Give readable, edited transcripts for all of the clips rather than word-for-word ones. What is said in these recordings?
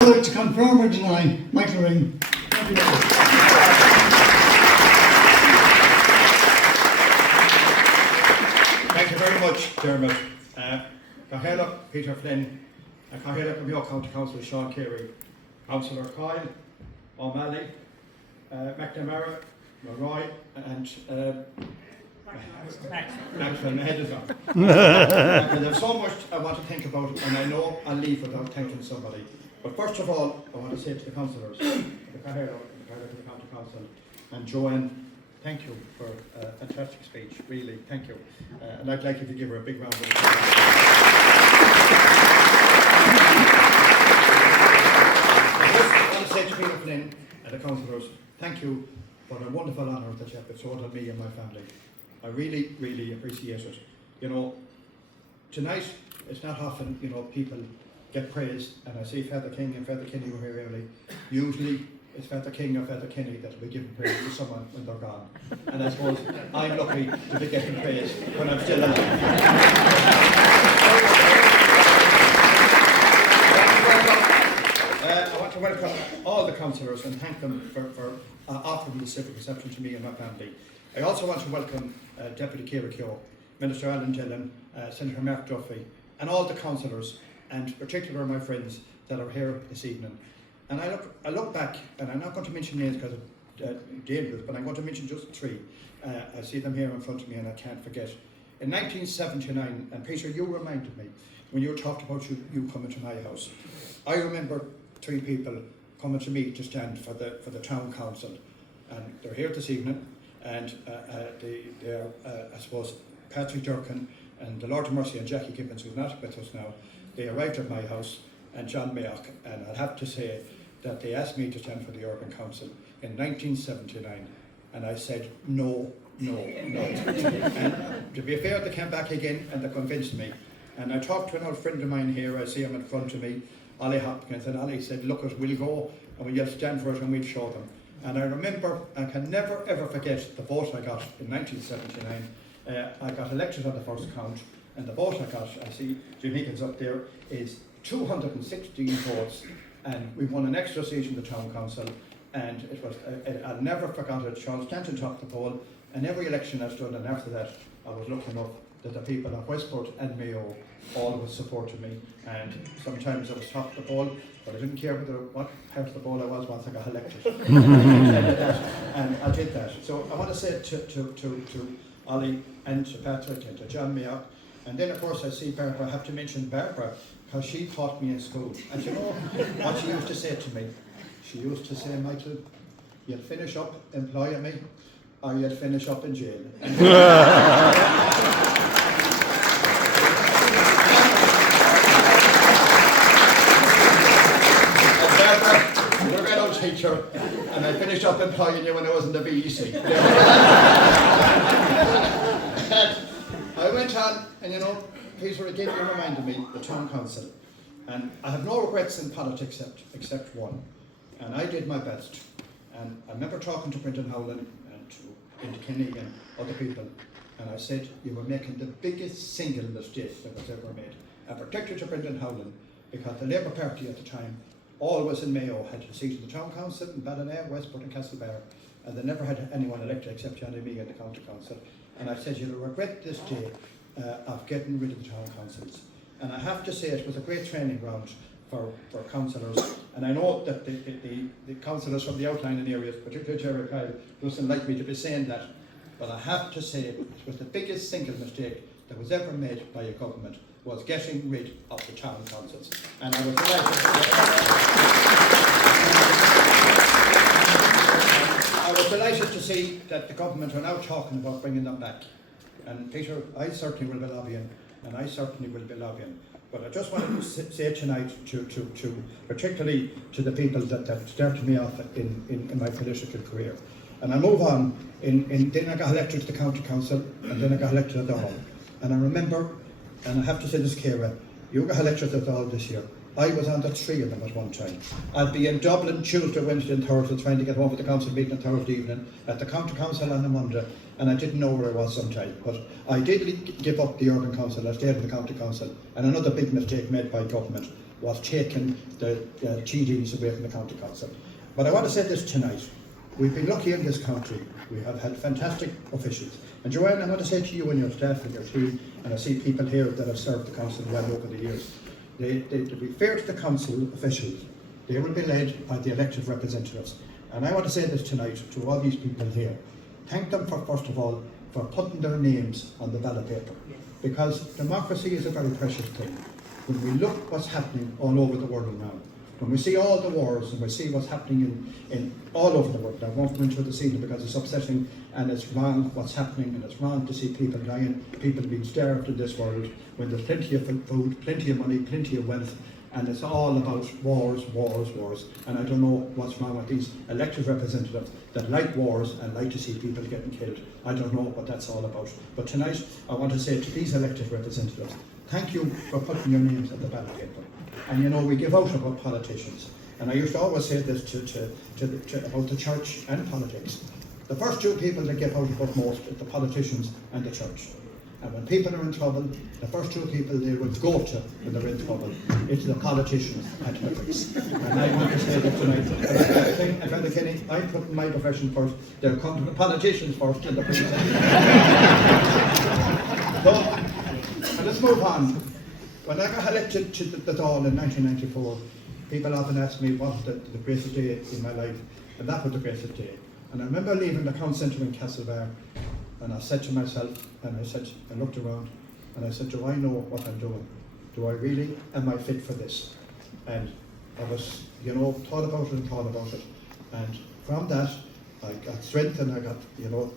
Whether to confirm or deny, Michael Ring. Thank you very much. Thank you very much, Dermot. Cahela, Peter Flynn, Cahela from York County Council, Sean Carey, Councillor Kyle, O'Malley, McNamara, Roy, and Maxwell, my head is on. And there's so much I want to think about, and I know I'll leave without thanking somebody. But first of all, I want to say to the councillors, the Cahela, the County Council, and Joanne, thank you for a fantastic speech, really, thank you. And I'd like you to give her a big round of applause. I want to say to Peter Flynn and the councillors, thank you for the wonderful honour that you have bestowed on me and my family. I really, really appreciate it. You know, tonight, it's not often, you know, people get praise, and I see Father King and Father Kinney were here early. Usually, it's Father King or Father Kinney that will be giving praise to someone when they're gone. And I suppose I'm lucky to be getting praise when I'm still alive. I want to welcome all the councillors and thank them for offering the civic reception to me and my family. I also want to welcome Deputy Ciara Keogh, Minister Alan Dillon, Senator Mark Duffy, and all the councillors, and particularly my friends that are here this evening. And I look back, and I'm not going to mention names because of dangerous, but I'm going to mention just three. I see them here in front of me, and I can't forget. In 1979, and Peter, you reminded me when you talked about you coming to my house. I remember three people coming to me to stand for the town council, and they're here this evening. And they are, I suppose, Patrick Durkin and the Lord of Mercy and Jackie Gibbons, who's not with us now. They arrived at my house, and John Mayock, and I'll have to say that they asked me to stand for the Urban Council in 1979, and I said no, no, no. And to be fair, they came back again and they convinced me. And I talked to an old friend of mine here, I see him in front of me, Ollie Hopkins, and Ollie said, look, we'll go and we'll stand for it and we'll show them. And I remember, I can never ever forget the vote I got in 1979. I got elected on the first count, and the vote I got, I see Jim Higgins up there, is 216 votes, and we won an extra seat in the town council, and it was, I'll never forget it. Sean Stanton topped the poll, and every election I stood, and after that I was lucky enough that the people of Westport and Mayo always supported me, and sometimes I was top of the poll, but I didn't care what part of the poll I was once I got elected. And I did that. So I want to say to Ollie and to Patrick and to John Mayock, and then of course I see Barbara. I have to mention Barbara because she taught me in school, and you know what she used to say to me? She used to say, Michael, you'll finish up employing me, or you'll finish up in jail. You're a great old teacher, and I finished up employing you when I was in the BEC. I went on, and you know, Peter, again, you reminded me, the town council. And I have no regrets in politics except one. And I did my best. And I remember talking to Brendan Howland and to Indy Kinney and other people, and I said, you were making the biggest single mistake that was ever made. And particularly to Brendan Howland, because the Labour Party at the time, always in Mayo, had a seat in the town council in Ballina, Westport and Castlebar, and they never had anyone elected except Johnny Me in the county council. And I said, you'll regret this day of getting rid of the town councils. And I have to say it was a great training ground for councillors. And I know that the councillors from the outlying areas, particularly Jerry Kyle, doesn't like me to be saying that, but I have to say it was the biggest single mistake that was ever made by a government, was getting rid of the town councils. And I was delighted to see that the government are now talking about bringing them back. And Peter, I certainly will be lobbying, and I certainly will be lobbying. But I just wanted to say tonight to particularly to the people that started me off in my political career. And I move on, then I got elected to the county council, and then I got elected at the hall. And I remember, and I have to say this, Ciara, you got elected at the hall this year. I was on the three of them at one time. I'd be in Dublin Tuesday, Wednesday and Thursday trying to get home for the council meeting on Thursday evening, at the county council on a Monday, and I didn't know where I was sometimes. But I did give up the urban council, I stayed in the county council, and another big mistake made by government was taking the TDs away from the county council. But I want to say this tonight. We've been lucky in this county. We have had fantastic officials. And Joanne, I want to say to you and your staff and your team, and I see people here that have served the council well over the years, to be fair to the council officials, they will be led by the elected representatives. And I want to say this tonight to all these people here. Thank them for, first of all, for putting their names on the ballot paper. Because democracy is a very precious thing. When we look what's happening all over the world now, when we see all the wars and we see what's happening in all over the world, I won't go into this evening because it's upsetting and it's wrong what's happening, and it's wrong to see people dying, people being starved in this world when there's plenty of food, plenty of money, plenty of wealth, and it's all about wars, wars, wars. And I don't know what's wrong with these elected representatives that like wars and like to see people getting killed. I don't know what that's all about. But tonight I want to say to these elected representatives, thank you for putting your names at the ballot paper. And you know, we give out about politicians. And I used to always say this about the church and politics. The first two people that give out about most are the politicians and the church. And when people are in trouble, the first two people they will go to when they're in trouble, it's the politicians and the priests. And I want to say that tonight, and Brother Kenny, I'm putting my profession first, they'll come to the politicians first and the priests. So, let's move on. When I got elected to the Dáil in 1994, people often asked me what was the greatest day in my life, and that was the greatest day. And I remember leaving the Crown Centre in Castlebar, and I said to myself, I looked around, and I said, do I know what I'm doing? Do I really, am I fit for this? And I was, thought about it, and from that, I got strength and I got,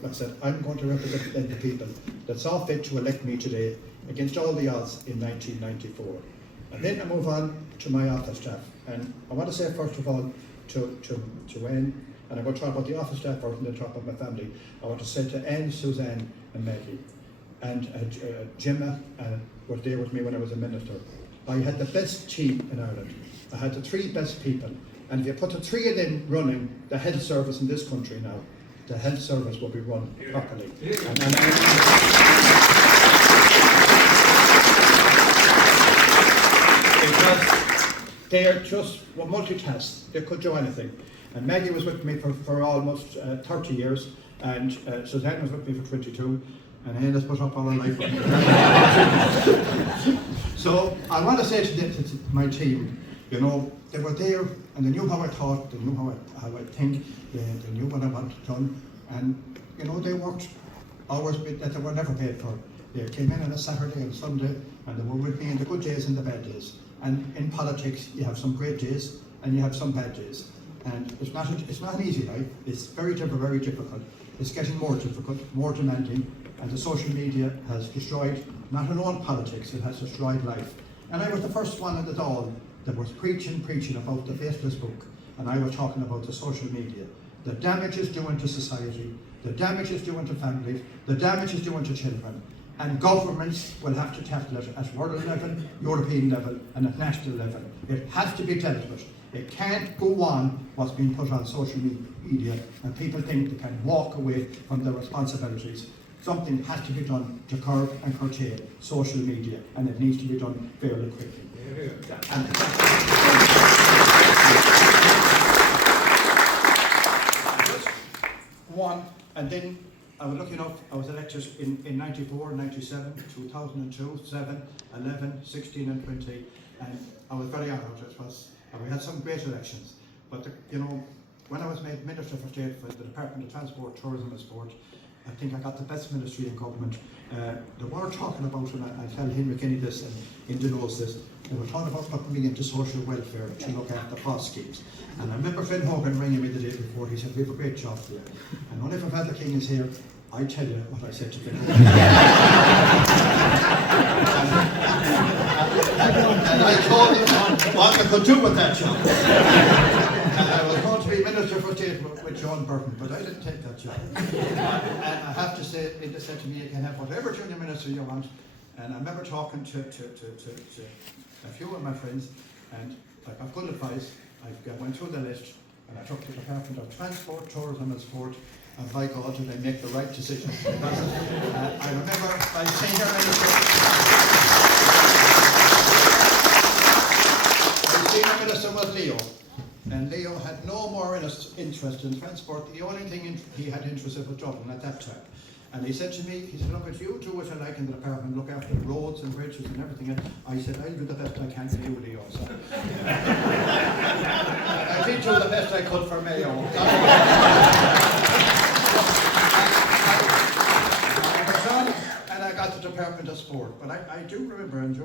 I said, I'm going to represent the people that saw fit to elect me today against all the odds in 1994. And then I move on to my office staff. And I want to say, first of all, to Anne, and I'm going to talk about the office staff first and then talk about my family. I want to say to Anne, Suzanne and Maggie, and Gemma was there with me when I was a minister. I had the best team in Ireland. I had the three best people. And if you put the three of them running the health service in this country now, the health service will be run properly. Because they're just multitask, they could do anything. And Maggie was with me for almost 30 years, and Suzanne was with me for 22, and Anne has put up all her life. So I want to say to my team, they were there and they knew how I thought, they knew how I think, they knew what I wanted done, and they worked hours that they were never paid for. They came in on a Saturday and Sunday, and they were with me in the good days and the bad days. And in politics, you have some great days and you have some bad days. And it's not an easy life. It's very difficult. It's getting more difficult, more demanding, and the social media has destroyed not alone politics, it has destroyed life. And I was the first one at the Dáil that was preaching about the faithless book, and I was talking about the social media. The damage it's doing to society, the damage it's doing to families, the damage it's doing to children. And governments will have to tackle it at world level, European level, and at national level. It has to be dealt with. It can't go on what's being put on social media, and people think they can walk away from their responsibilities. Something has to be done to curb and curtail social media, and it needs to be done fairly quickly. One, and then I was lucky enough, I was elected in 94, 97, 2002, 7, 11, 16 and 20, and I was very honoured. We had some great elections, but when I was made Minister for State for the Department of Transport, Tourism and Sport, I think I got the best ministry in government. They were talking about, and I tell Henry Kenny this and Indy knows this, they were talking about putting me into social welfare to look after POS schemes. And I remember Fred Hogan ringing me the day before, he said, we have a great job for you. And only if Father King is here, I tell you what I said to Fred Hogan. And I told him what I could do with that job. And I was going to be Minister for State with John Burton, but I didn't take that job. And I have to say, they said to me, you can have whatever junior minister you want. And I remember talking to a few of my friends, and I got good advice. I went through the list, and I took the Department of Transport, Tourism and Sport, and by God, did I make the right decision. I remember my senior minister. Prime Minister was Leo, and Leo had no more interest in transport. The only thing he had interest in was Dublin at that time. And he said to me, he said, look, if you do what you like in the department, look after the roads and bridges and everything, and I said, I'll do the best I can for you, Leo. So, I did do the best I could for Mayo. And I got the Department of Sport. But I do remember, and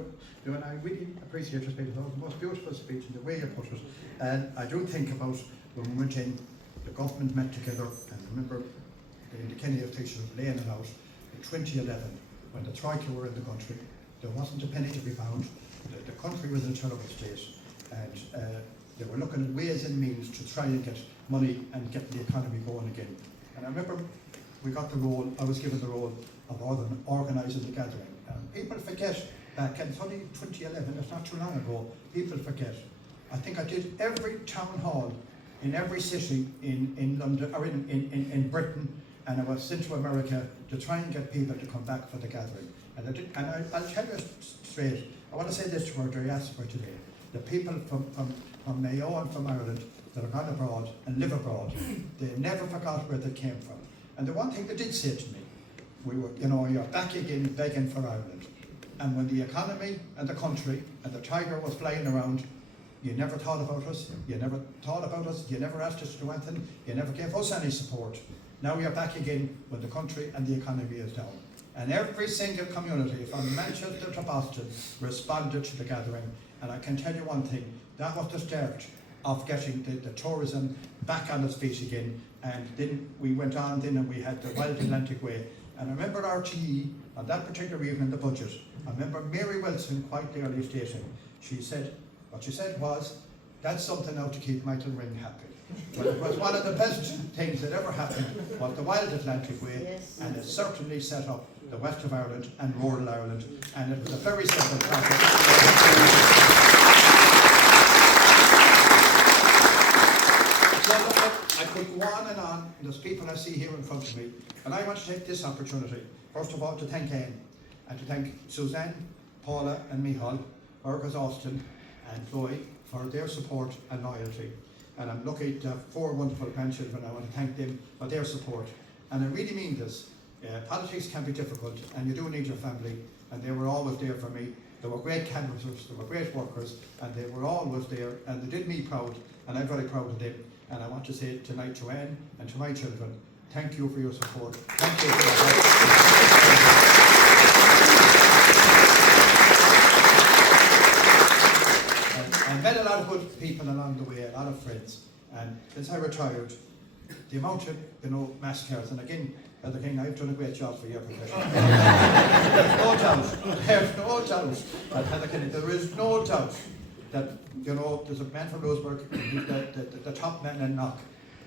I really appreciate your speech. It was the most beautiful speech in the way you put it. And I do think about when we went in, the government met together, and remember, the Kenny officials laying it out in 2011 when the Troika were in the country. There wasn't a penny to be found. The country was in a terrible state, and they were looking at ways and means to try and get money and get the economy going again. And I remember we got the role, I was given the role of organising the gathering. People forget back, and it's only 2011, it's not too long ago, people forget. I think I did every town hall in every city in London, or in Britain, and I was sent to America to try and get people to come back for the gathering. And I'll tell you straight, I want to say this to our diaspora today. The people from Mayo and from Ireland that have gone abroad and live abroad, they never forgot where they came from. And the one thing they did say to me, we were, you're back again begging for Ireland. And when the economy and the country and the tiger was flying around, you never thought about us, you never asked us to do anything, you never gave us any support. Now we are back again when the country and the economy is down. And every single community from Manchester to Boston responded to the gathering. And I can tell you one thing, that was the start of getting the tourism back on its feet again. And then we went on and we had the Wild Atlantic Way. And I remember RTE, on that particular evening, the budget, I remember Mary Wilson quite clearly stating, what she said was, that's something now to keep Michael Ring happy. Well, it was one of the best things that ever happened was the Wild Atlantic Way, yes, and it certainly set up the west of Ireland and rural Ireland, and it was a very simple project. So I could go on and on, and there's people I see here in front of me, and I want to take this opportunity, first of all, to thank Anne, and to thank Suzanne, Paula and Michal, Fergus Austin and Chloe for their support and loyalty. And I'm lucky to have 4 wonderful grandchildren. I want to thank them for their support. And I really mean this. Politics can be difficult, and you do need your family, and they were always there for me. They were great canvassers, they were great workers, and they were always there, and they did me proud, and I'm very proud of them. And I want to say tonight to Anne and to my children, thank you for your support. Thank you for your help. I met a lot of good people along the way, a lot of friends, and since I retired, the amount of mass cars, and again, Brother King, I've done a great job for your profession. There's no doubt, Brother King, there is no doubt that there's a man from Roseburg, the top man in Knock,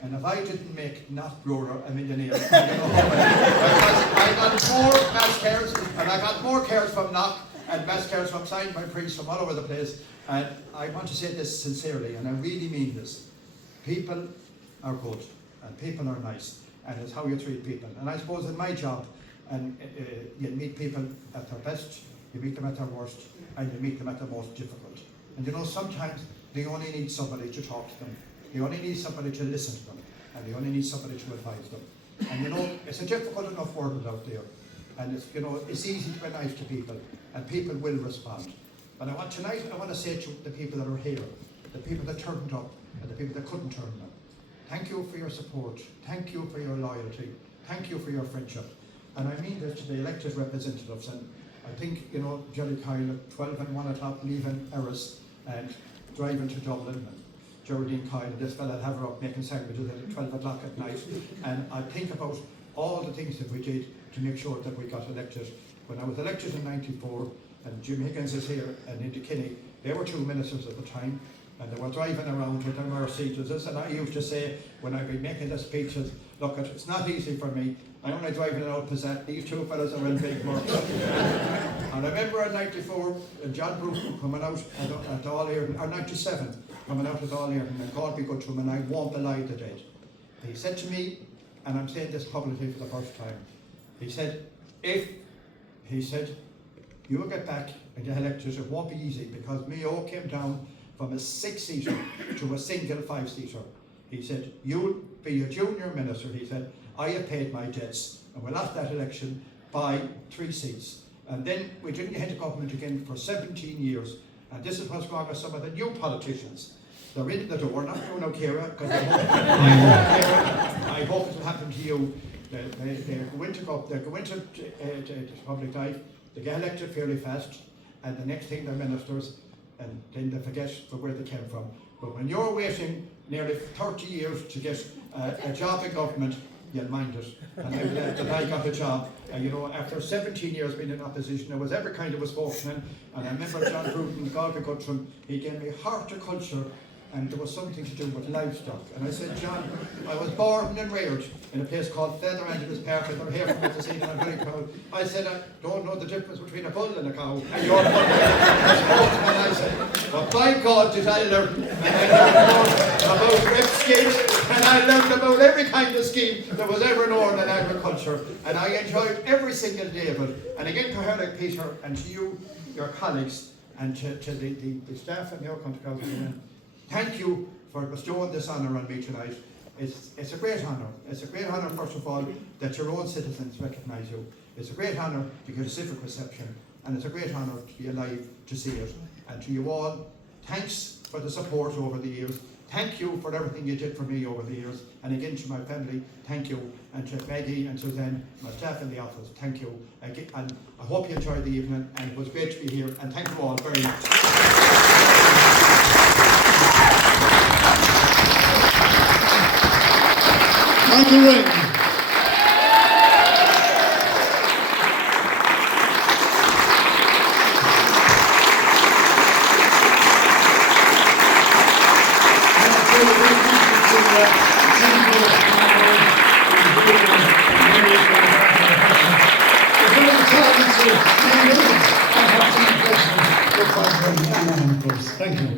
and if I didn't make Knock Roller a millionaire, because I got more mass cars, and I got more cars from Knock and mass cars from signed by priests from all over the place. And I want to say this sincerely, and I really mean this. People are good, and people are nice, and it's how you treat people. And I suppose in my job, and you meet people at their best, you meet them at their worst, and you meet them at their most difficult. And sometimes they only need somebody to talk to them. They only need somebody to listen to them, and they only need somebody to advise them. And it's a difficult enough world out there, and it's easy to be nice to people, and people will respond. But tonight I want to say to the people that are here, the people that turned up, and the people that couldn't turn up, thank you for your support, thank you for your loyalty, thank you for your friendship. And I mean this to the elected representatives, and I think, Jerry Kyle at 12 and 1 o'clock leaving Erris and driving to Dublin, and Geraldine Kyle, this fella have her up making sandwiches at 12 o'clock at night. And I think about all the things that we did to make sure that we got elected. When I was elected in '94, and Jim Higgins is here, and Indy Kinney, they were 2 ministers at the time, and they were driving around with their Mercedes, and I used to say, when I'd be making the speeches, look, it's not easy for me, I'm only driving an old Passat, these 2 fellas are in big work. And I remember in '94, John Bruce coming out at All Ireland, or '97, coming out at All Ireland, and God be good to him, and I won't belie the date. He said to me, and I'm saying this publicly for the first time, he said, you will get back and get elected, it won't be easy, because Mayo came down from a 6-seater to a single 5-seater. He said, you'll be a junior minister. He said, I have paid my debts, and we lost that election by 3 seats. And then we didn't get into government again for 17 years. And this is what's wrong with some of the new politicians. They're in the door, not doing no Ciara, because I hope it will happen to you. They go into public life, they get elected fairly fast, and the next thing they're ministers, and then they forget from where they came from. But when you're waiting nearly 30 years to get a job in government, you'll mind it. And I'm glad that I got a job. You know, after 17 years being in opposition, I was every kind of a spokesman. And I remember John Bruton, Galway Guthrum, he gave me horticulture, and there was something to do with livestock. And I said, John, I was born and reared in a place called Feather Angeles Park, and I'm here from the scene, and I'm very proud. I said, I don't know the difference between a bull and a cow, and you're a spokesman, I said. But by God, did I learn. And I learned about rep schemes, and I learned about every kind of scheme that was ever known in agriculture. And I enjoyed every single day of it. And again, to her, like Peter, and to you, your colleagues, and to the staff and your country council, thank you for bestowing this honour on me tonight. It's a great honour. It's a great honour, first of all, that your own citizens recognise you. It's a great honour to get a civic reception, and it's a great honour to be alive to see it. And to you all, thanks for the support over the years. Thank you for everything you did for me over the years. And again, to my family, thank you. And to Maggie and Suzanne, my staff in the office, thank you. And I hope you enjoyed the evening, and it was great to be here. And thank you all very much. Michael Ring. Thank you.